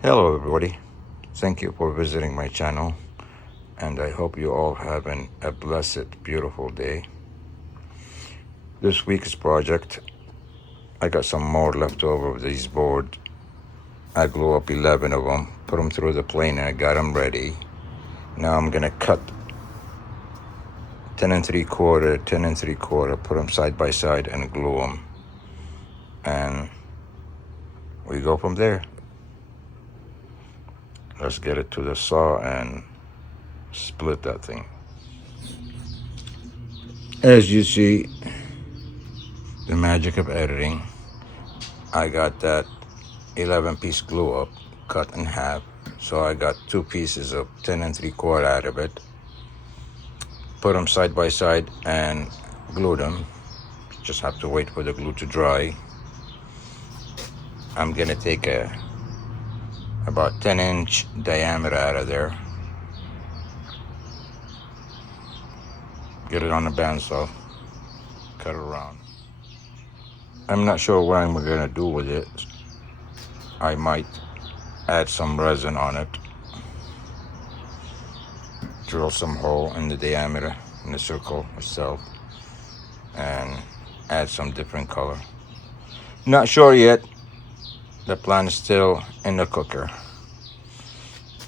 Hello everybody, thank you for visiting my channel and I hope you all having a blessed, beautiful day. This week's project, I got some more left over of these boards. I glue up 11 of them, put them through the planer, I got them ready. Now I'm gonna cut 10 and 3/4, 10 and 3/4, put them side by side and glue them. And we go from there. Let's get it to the saw and split that thing. As you see, the magic of editing, I got that 11-piece glue up cut in half, so I got 2 pieces of 10 and 3/4 out of it, put them side by side and glued them. Just have to wait for the glue to dry. I'm gonna take about 10-inch diameter out of there, get it on the bandsaw, cut it around. I'm not sure what I'm gonna do with it. I might add some resin on it, drill some hole in the diameter in the circle itself and add some different color. Not sure yet. The plan is still in the cooker.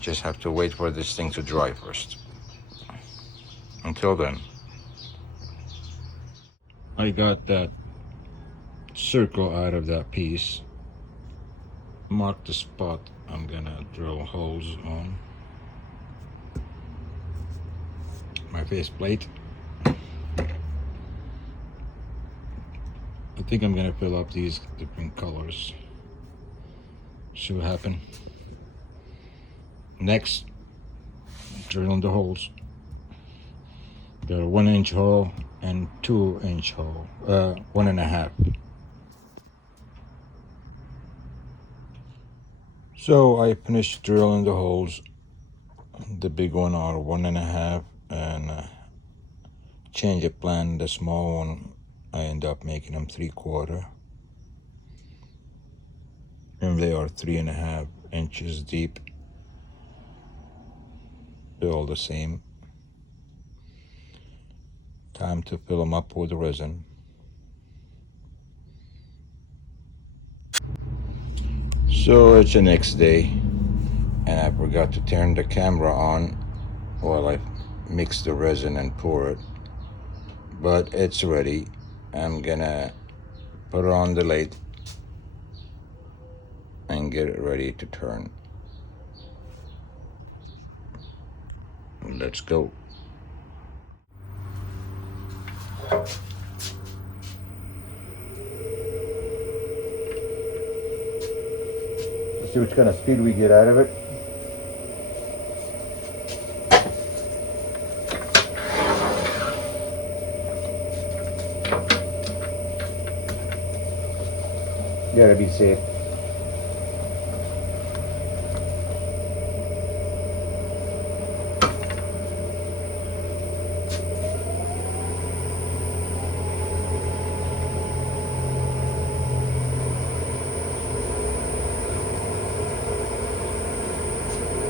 Just have to wait for this thing to dry first. Until then, I got that circle out of that piece. Mark the spot I'm gonna drill holes on. My faceplate. I think I'm gonna fill up these different colors. See what happens. Next, drilling the holes. Got a 1-inch hole and 2-inch hole, 1.5. So I finished drilling the holes. The big one are 1.5, and change of plan. The small one, I end up making them 3/4, and they are 3.5 inches deep. They're all the same. Time to fill them up with resin. So it's the next day, and I forgot to turn the camera on while I mix the resin and pour it. But it's ready. I'm gonna put it on the lathe and get it ready to turn. Let's go. Let's see what kind of speed we get out of it. Gotta be safe.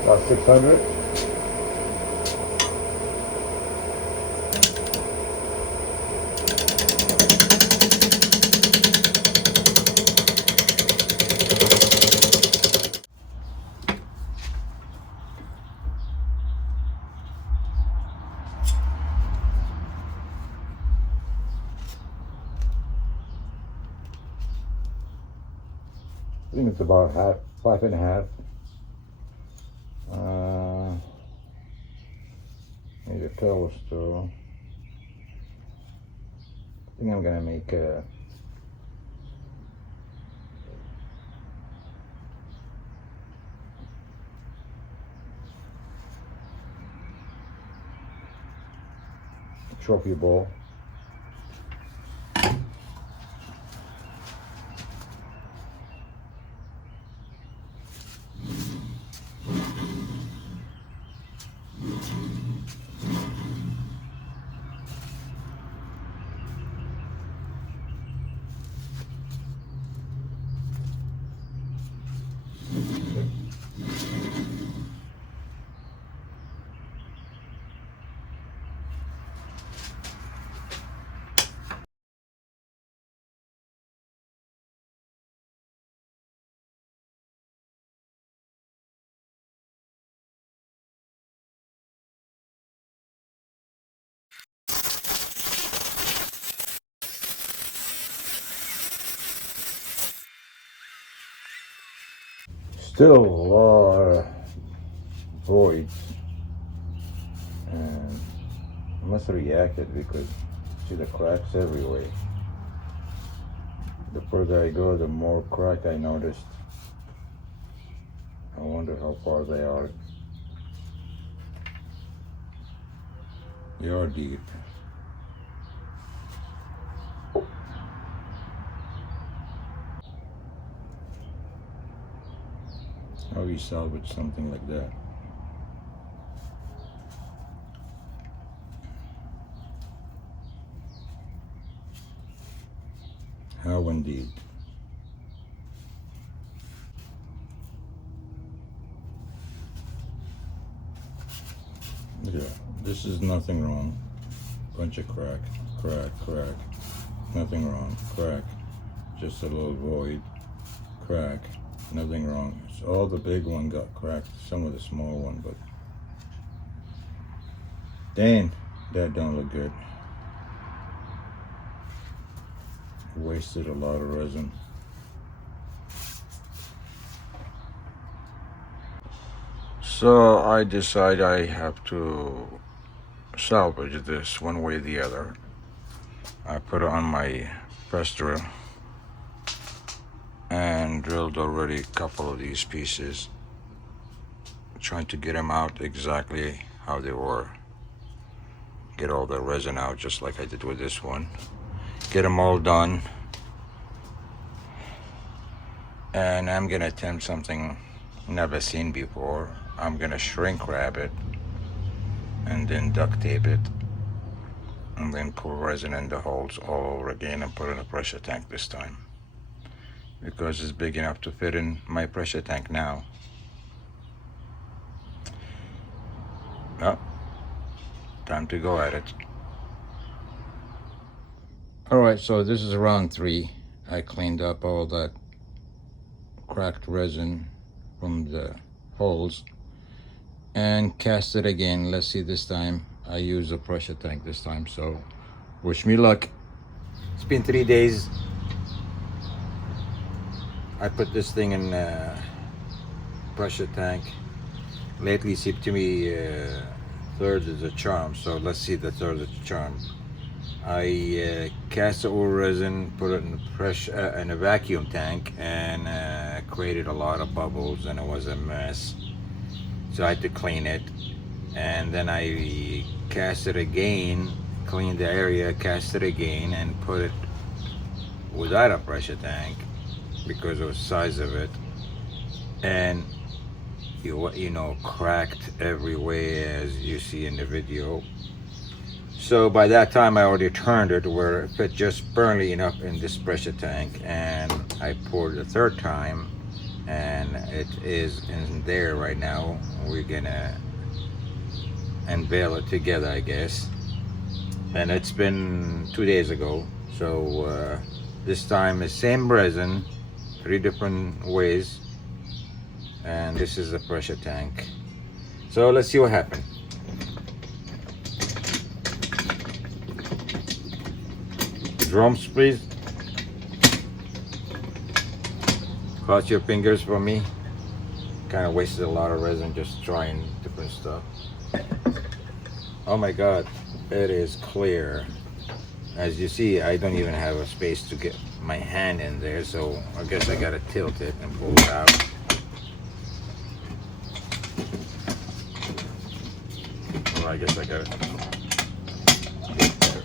About 600. I think it's about 5.5. Need a toaster. I think I'm gonna make a trophy bowl. Still a lot of voids, and I must have reacted because see the cracks everywhere. The further I go, the more crack I noticed. I wonder how far they are. They are deep. How do you salvage something like that? How indeed. Yeah, this is nothing wrong. Bunch of crack, crack, crack. Nothing wrong. Crack. Just a little void. Crack. Nothing wrong. So all the big one got cracked. Some of the small one, but dang, that don't look good. Wasted a lot of resin. So I decide I have to salvage this one way or the other. I put it on my press drill and drilled already a couple of these pieces, trying to get them out exactly how they were. Get all the resin out just like I did with this one. Get them all done. And I'm gonna attempt something never seen before. I'm gonna shrink wrap it and then duct tape it and then pour resin in the holes all over again and put in a pressure tank this time, because it's big enough to fit in my pressure tank now. Well, time to go at it. Alright, so this is round 3. I cleaned up all that cracked resin from the holes and cast it again. Let's see, this time I use a pressure tank this time, so wish me luck. It's been 3 days. I put this thing in pressure tank. Lately seemed to me third is a charm, so let's see the third is a charm. I cast the oil resin, put it in in a vacuum tank, and created a lot of bubbles, and it was a mess. So I had to clean it, and then I cast it again, cleaned the area, cast it again, and put it without a pressure tank because of the size of it, and you know, cracked everywhere as you see in the video. So by that time I already turned it where it fit just barely enough in this pressure tank, and I poured the third time, and it is in there right now. We're gonna unveil it together, I guess. And it's been 2 days ago, so this time is same resin, 3 different ways, and this is the pressure tank. So let's see what happened. Drums, please. Cross your fingers for me. Kind of wasted a lot of resin just trying different stuff. Oh my god, it is clear. As you see, I don't even have a space to get my hand in there, so I guess I gotta tilt it and pull it out. Well, I guess I gotta get that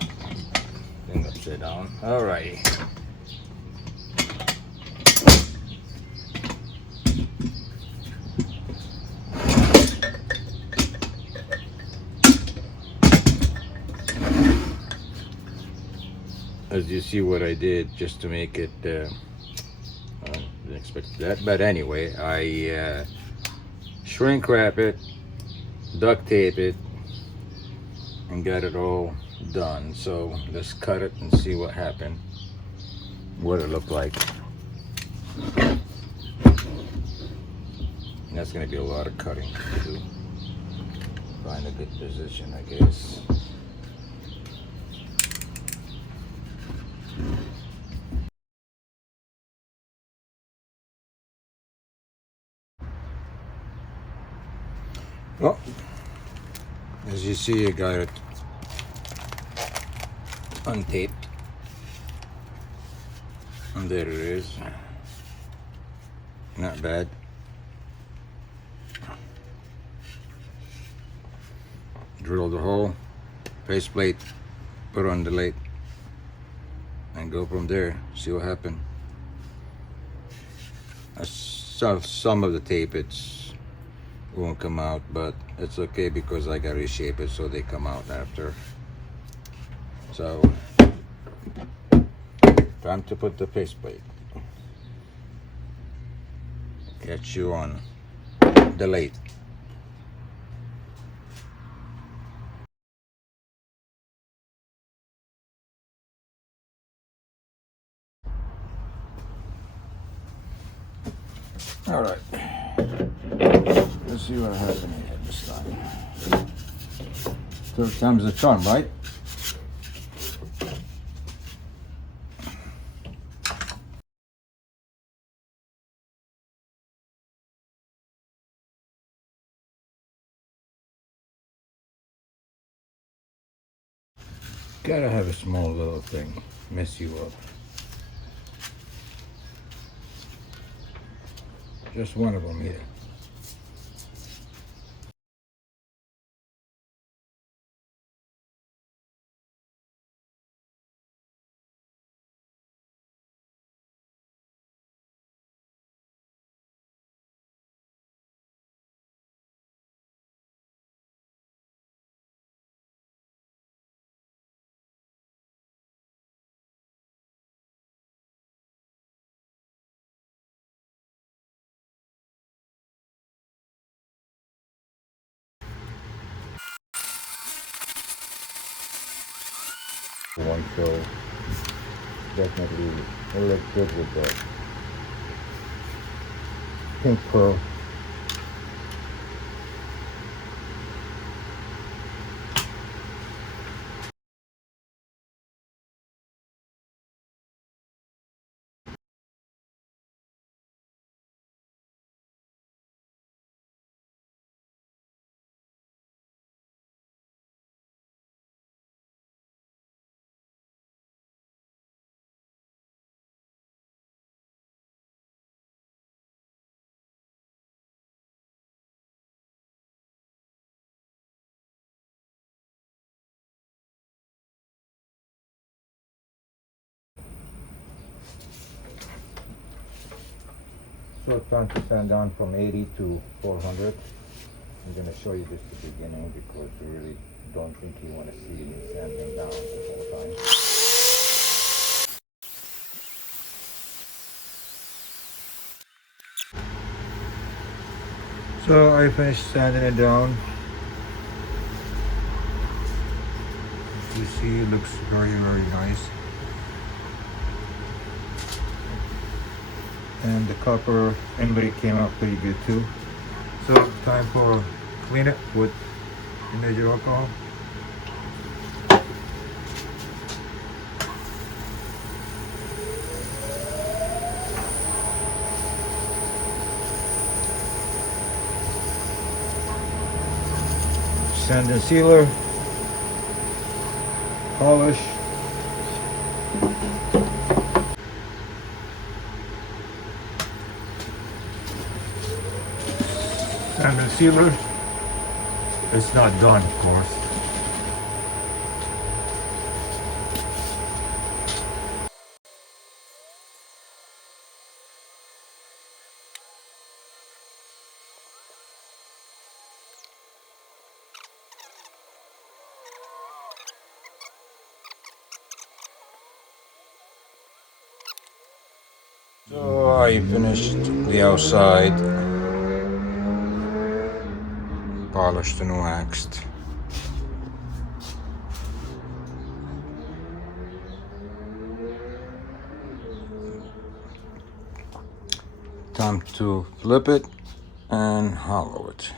thing upside down. Alrighty. As you see what I did just to make it, I didn't expect that, but anyway, I shrink wrap it, duct tape it, and got it all done. So let's cut it and see what happened, what it looked like. And that's going to be a lot of cutting to do. Find a good position, I guess. Well, as you see, I got it untaped, and there it is. Not bad. Drill the hole, faceplate, put on the lid, and go from there. See what happens. Some of the tape won't come out, but it's okay because I gotta reshape it so they come out after. So time to put the faceplate. Catch you on the late. All right, let's see what happened here this time. Third time's the charm, right? Gotta have a small little thing mess you up. Just one of them here. One so definitely it'll look good with the pink pearl. So time to sand down from 80 to 400. I'm going to show you this at the beginning because you really don't think you want to see me sanding down the whole time. So I finished sanding it down. As you see, it looks very, very nice. And the copper inlay came out pretty good too. So time for clean it with individual alcohol. Sand and sealer, polish. Sand and sealer. It's not done, of course. So I finished the outside, polished and waxed. Time to flip it and hollow it.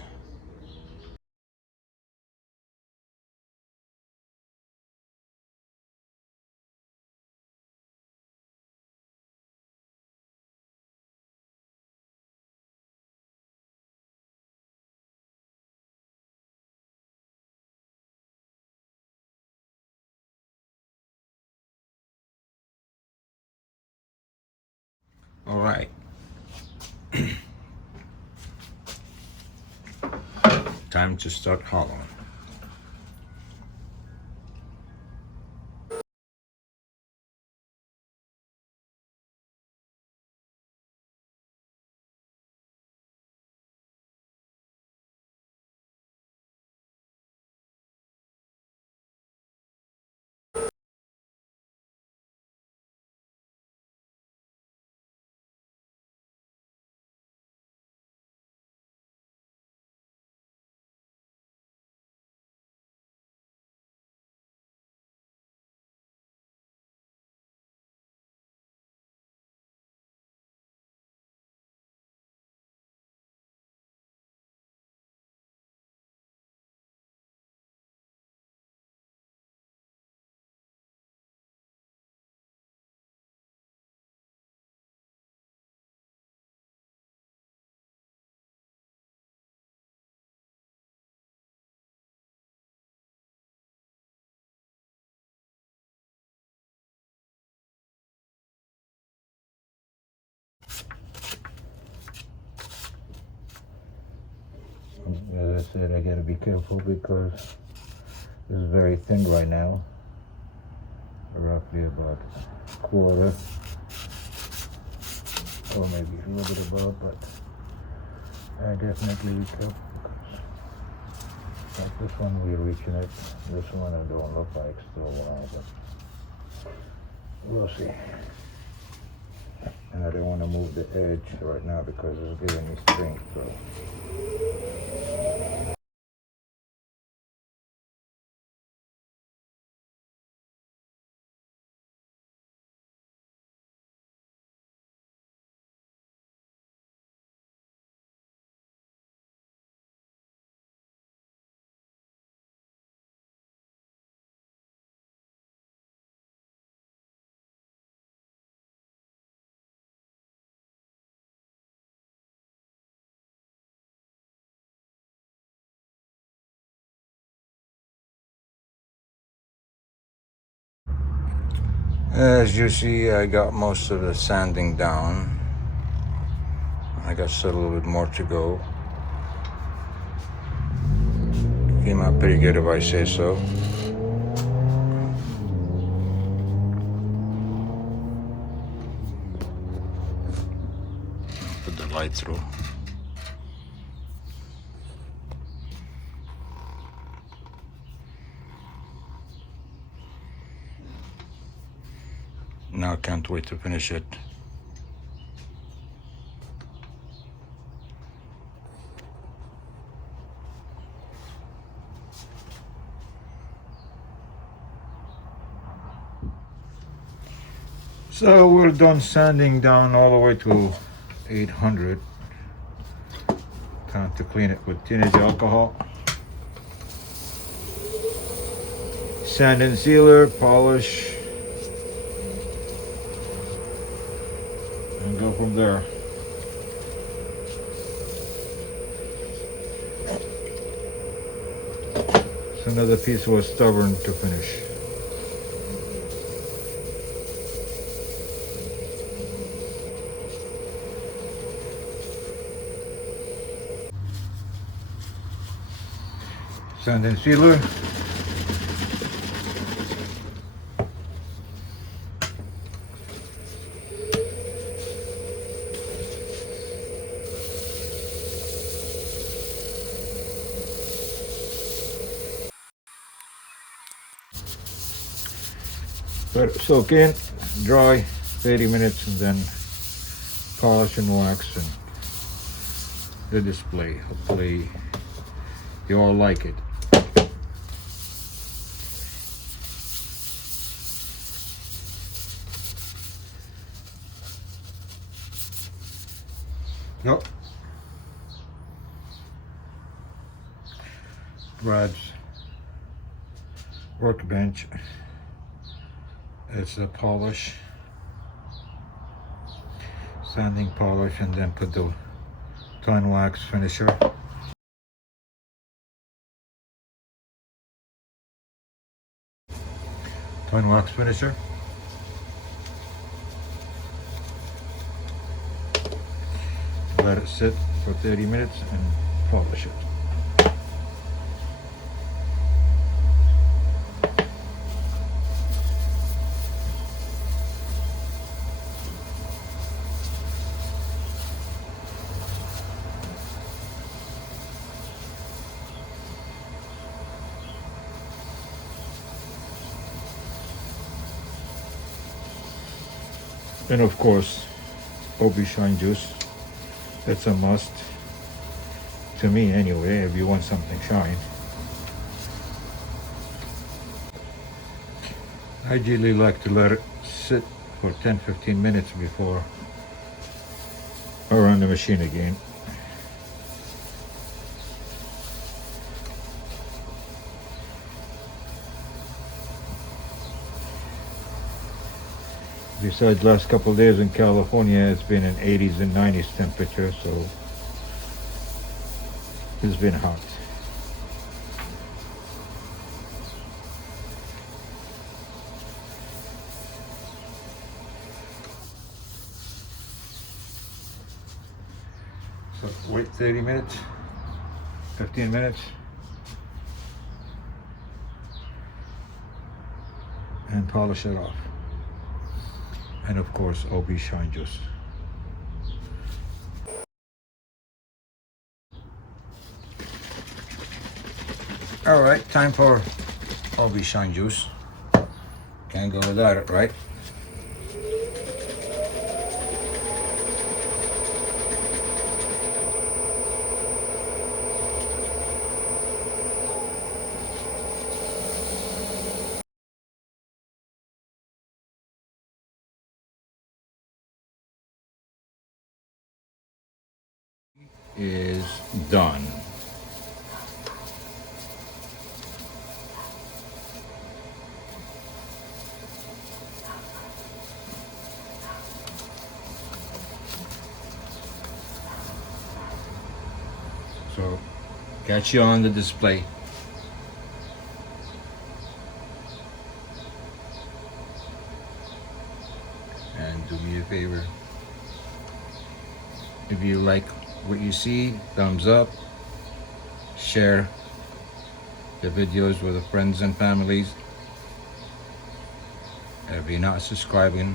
All right. Time to start hollowing. As I said, I gotta be careful because this is very thin right now. Roughly about a quarter, or maybe a little bit above, but I definitely be careful because like this one we're reaching it. This one I don't look like still alive, but we'll see. And I don't want to move the edge right now because it's giving me strength. So. As you see, I got most of the sanding down. I got still a little bit more to go. Came out pretty good if I say so. Put the light through. Now I can't wait to finish it. So we're done sanding down all the way to 800. Time to clean it with teenage alcohol. Sand and sealer, polish, and go from there. So another piece was stubborn to finish. Sand and sealer. Let it soak in, dry, 30 minutes, and then polish and wax and the display. Hopefully you all like it. Yep. Brad's workbench. It's the polish, sanding polish, and then put the tone wax finisher. Tone wax finisher. let it sit for 30 minutes and polish it. And of course, OB shine juice. That's a must. To me anyway, if you want something shine. I ideally like to let it sit for 10-15 minutes before I run the machine again. Besides, last couple of days in California, it's been in 80s and 90s temperature, so it's been hot. So wait 30 minutes, 15 minutes, and polish it off. And of course, OB shine juice. All right, time for OB shine juice. Can't go without it, right? Is done. So catch you on the display. And do me a favor. If you like what you see, thumbs up, share the videos with the friends and families. If you're not subscribing,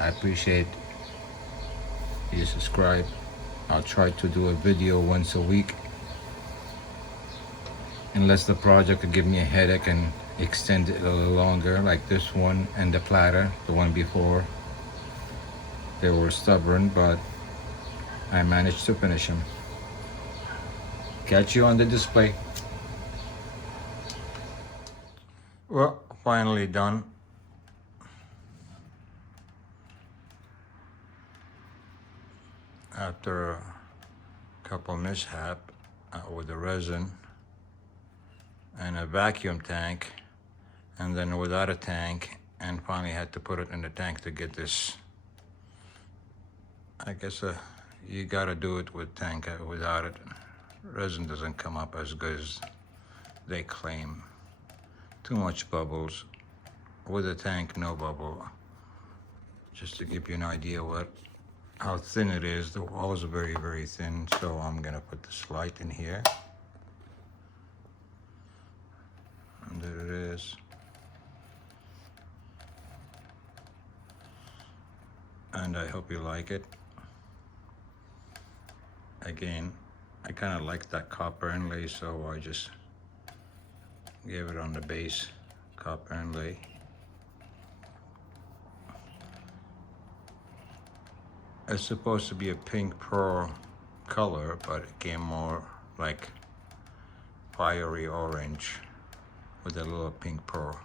I appreciate you subscribe. I'll try to do a video once a week, unless the project will give me a headache and extend it a little longer, like this one and the platter, the one before. They were stubborn, but I managed to finish them. Catch you on the display. Well, finally done. After a couple mishap with the resin and a vacuum tank, and then without a tank, and finally had to put it in the tank to get this. I guess you gotta do it with tank. Without it, resin doesn't come up as good as they claim. Too much bubbles. With a tank, no bubble. Just to give you an idea how thin it is. The walls are very, very thin. So I'm gonna put this light in here. And there it is. And I hope you like it. Again, I kind of like that copper inlay, so I just gave it on the base copper inlay. It's supposed to be a pink pearl color, but it came more like fiery orange with a little pink pearl.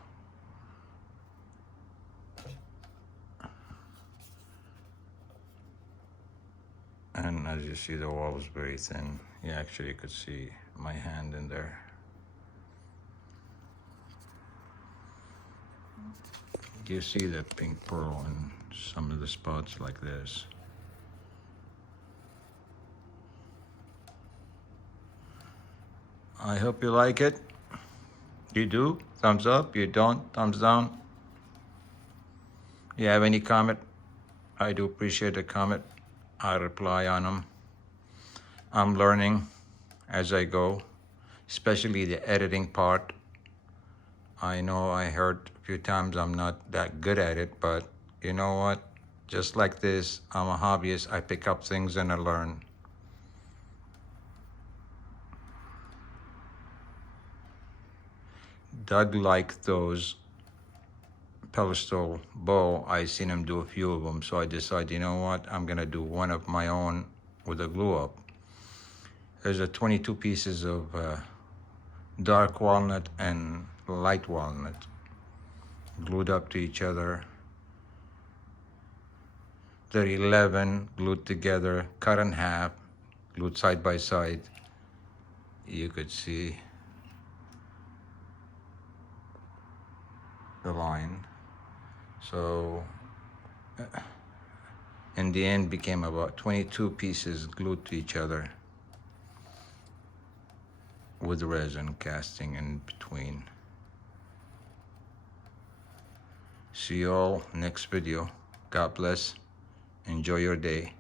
And as you see, the wall is very thin. You actually could see my hand in there. You see the pink pearl in some of the spots like this. I hope you like it. You do, thumbs up. You don't, thumbs down. You have any comment? I do appreciate a comment. I reply on them. I'm learning as I go, especially the editing part. I know I heard a few times I'm not that good at it, but you know what? Just like this, I'm a hobbyist. I pick up things and I learn. Doug liked those Pedestal bow. I seen him do a few of them, so I decided, you know what? I'm gonna do one of my own with a glue up. There's a 22 pieces of dark walnut and light walnut glued up to each other. There are 11 glued together, cut in half, glued side by side. You could see the line. So in the end became about 22 pieces glued to each other with resin casting in between. See you all next video. God bless. Enjoy your day.